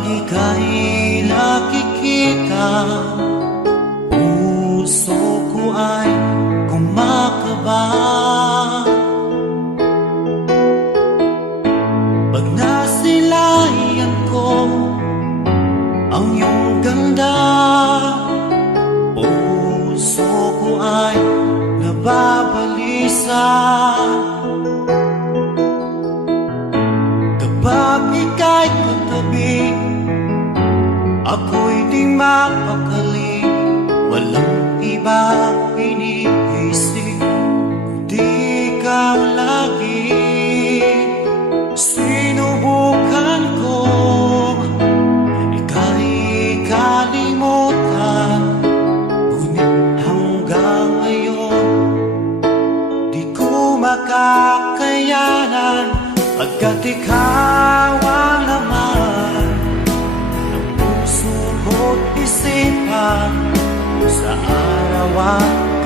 Pag ika'y nakikita, puso ko ay kumakaba. Pag nasilayan ko ang iyong ganda, puso ko ay nababalisa. Kapag ika'y katabi, ako'y di mapakali. Walang ibang iniisip kundi ikaw lagi. Sinubukan ko ika'y kalimutan, ngunit hanggang ngayon di ko makakayanan. Pagkat ikaw ang laman ng puso ko't isipan sa araw